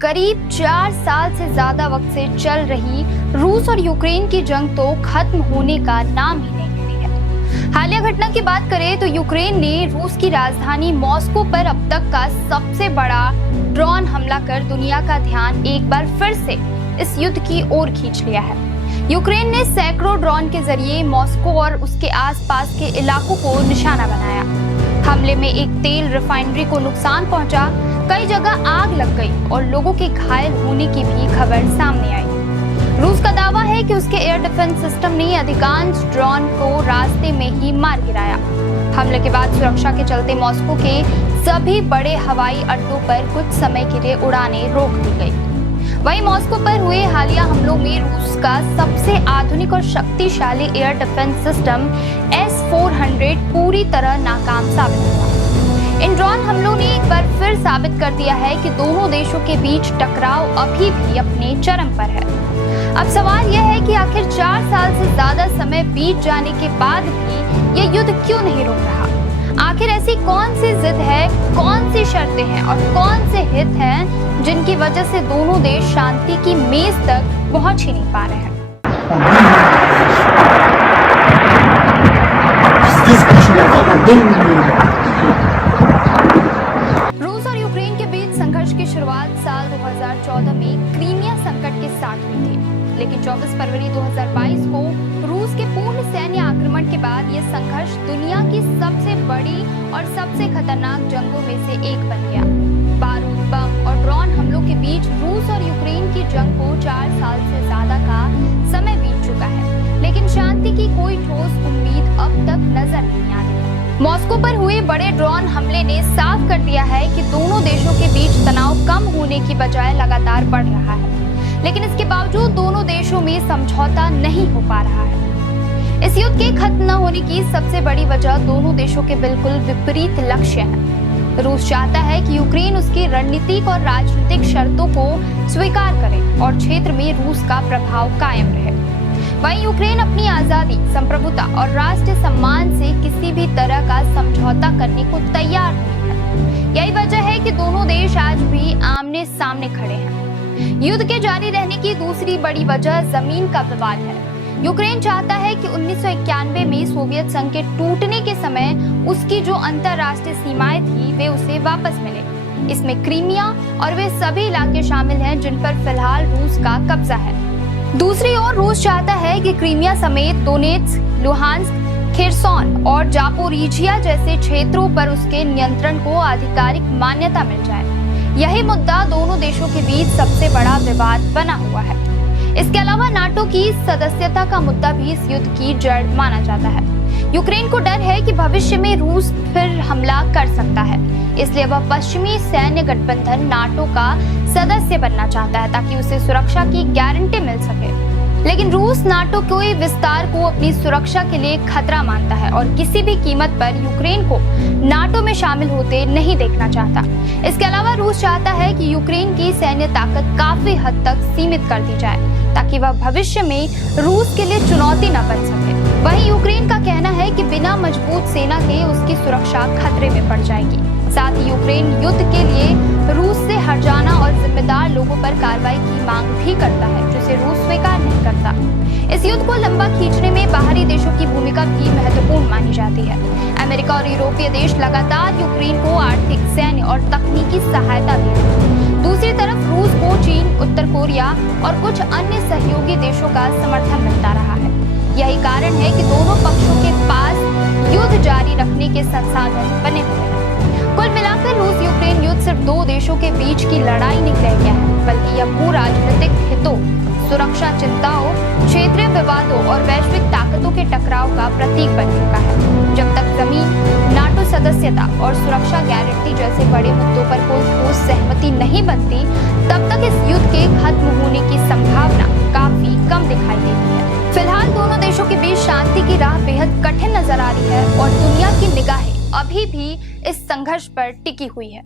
करीब 4 साल से ज्यादा वक्त से चल रही रूस और यूक्रेन की जंग तो खत्म होने का नाम ही नहीं ले रही है। हालिया घटना की बात करें तो यूक्रेन ने रूस की राजधानी मॉस्को पर अब तक का सबसे बड़ा ड्रोन हमला कर दुनिया का ध्यान एक बार फिर से इस युद्ध की ओर खींच लिया है। यूक्रेन ने सैकड़ों ड्रोन के जरिए मॉस्को और उसके आसपास के इलाकों को निशाना बनाया। हमले में एक तेल रिफाइनरी को नुकसान पहुंचा, कई जगह आग लग गई और लोगों के घायल होने की भी खबर सामने आई। रूस का दावा है कि उसके एयर डिफेंस सिस्टम ने अधिकांश ड्रोन को रास्ते में ही मार गिराया। हमले के बाद सुरक्षा के चलते मॉस्को के सभी बड़े हवाई अड्डों पर कुछ समय के लिए उड़ानें रोक दी गई। वहीं मॉस्को पर हुए हालिया हमलों में रूस का सबसे आधुनिक और शक्तिशाली एयर डिफेंस सिस्टम S-400 पूरी तरह नाकाम साबित हुआ। इन ड्रोन हमलों ने एक बार फिर साबित कर दिया है कि दोनों देशों के बीच टकराव अभी भी अपने चरम पर है। अब सवाल यह है कि आखिर 4 साल से ज्यादा समय बीत जाने के बाद भी ये युद्ध क्यों नहीं रुक रहा? आखिर ऐसी कौन सी जिद है, कौन सी शर्तें हैं और कौन से हित हैं जिनकी वजह से दोनों देश शांति की मेज तक पहुंच ही नहीं पा रहे हैं? रूस और यूक्रेन के बीच संघर्ष की शुरुआत साल 2014 में क्रीमिया संकट के साथ हुई थी, लेकिन 24 फरवरी 2022 को रूस के पूर्ण सैन्य आक्रमण के बाद यह संघर्ष दुनिया की सबसे बड़ी और सबसे खतरनाक जंगों में से एक बन गया। बारूद, बम और ड्रोन हमलों के बीच रूस और यूक्रेन की जंग को 4 साल से ज्यादा का समय बीत चुका है, लेकिन शांति की कोई ठोस उम्मीद अब तक नजर नहीं आ रही। मॉस्को पर हुए बड़े ड्रोन हमले ने साफ कर दिया है कि दोनों देशों के बीच तनाव कम होने की बजाय लगातार बढ़ रहा है, लेकिन इसके बावजूद दोनों देशों में समझौता नहीं हो पा रहा है। इस युद्ध के खत्म न होने की सबसे बड़ी वजह दोनों देशों के बिल्कुल विपरीत लक्ष्य हैं। रूस चाहता है कि यूक्रेन उसकी रणनीतिक और राजनीतिक शर्तों को स्वीकार करे और क्षेत्र में रूस का प्रभाव कायम रहे। वहीं यूक्रेन अपनी आजादी, संप्रभुता और राष्ट्रीय सम्मान से किसी भी तरह का समझौता करने को तैयार नहीं है। यही वजह है कि दोनों देश आज भी आमने सामने खड़े हैं। युद्ध के जारी रहने की दूसरी बड़ी वजह जमीन का विवाद है। यूक्रेन चाहता है कि 1991 में सोवियत संघ के टूटने के समय उसकी जो अंतरराष्ट्रीय सीमाएं थी वे उसे वापस मिले। इसमें क्रीमिया और वे सभी इलाके शामिल हैं जिन पर फिलहाल रूस का कब्जा है। दूसरी ओर रूस चाहता है कि क्रीमिया समेत डोनेट्स्क, लुहांस्क, खेरसोन और जापोरिजिया जैसे क्षेत्रों पर उसके नियंत्रण को आधिकारिक मान्यता मिल जाए। यही मुद्दा दोनों देशों के बीच सबसे बड़ा विवाद बना हुआ है। इसके अलावा नाटो की सदस्यता का मुद्दा भी इस युद्ध की जड़ माना जाता है। यूक्रेन को डर है कि भविष्य में रूस फिर हमला कर सकता है, इसलिए वह पश्चिमी सैन्य गठबंधन नाटो का सदस्य बनना चाहता है ताकि उसे सुरक्षा की गारंटी मिल सके। लेकिन रूस नाटो के विस्तार को अपनी सुरक्षा के लिए खतरा मानता है और किसी भी कीमत पर यूक्रेन को नाटो में शामिल होते नहीं देखना चाहता। इसके अलावा रूस चाहता है कि यूक्रेन की सैन्य ताकत काफी हद तक सीमित कर दी जाए ताकि वह भविष्य में रूस के लिए चुनौती न बन सके। वहीं यूक्रेन का कहना है कि बिना मजबूत सेना के उसकी सुरक्षा खतरे में पड़ जाएगी। साथ ही यूक्रेन युद्ध के लिए रूस से हट जाना और जिम्मेदार लोगों पर कार्रवाई की मांग भी करता है, जिसे रूस स्वीकार नहीं करता। इस युद्ध को लंबा खींचने में बाहरी देशों की भूमिका भी महत्वपूर्ण मानी जाती है। अमेरिका और यूरोपीय देश लगातार यूक्रेन को आर्थिक, सैन्य और तकनीकी सहायता दे रहे हैं। दूसरी तरफ रूस को चीन, उत्तर कोरिया और कुछ अन्य सहयोगी देशों का समर्थन मिलता रहा है। यही कारण है कि दोनों पक्षों के पास युद्ध जारी रखने के संसाधन बने हुए हैं। कुल मिलाकर रूस यूक्रेन युद्ध सिर्फ दो देशों के बीच की लड़ाई नहीं रह गया है, बल्कि यह भू राजनीतिक हितों, सुरक्षा चिंताओं, क्षेत्रीय विवादों और वैश्विक ताकतों के टकराव का प्रतीक बन चुका है। जब तक जमीन, नाटो सदस्यता और सुरक्षा गारंटी जैसे बड़े मुद्दों पर कोई ठोस सहमति नहीं बनती, तब तक इस युद्ध के खत्म होने की संभावना काफी कम दिखाई देती है। फिलहाल दोनों देशों के बीच शांति की राह बेहद कठिन नजर आ रही है और दुनिया की निगाहें अभी भी इस संघर्ष पर टिकी हुई है।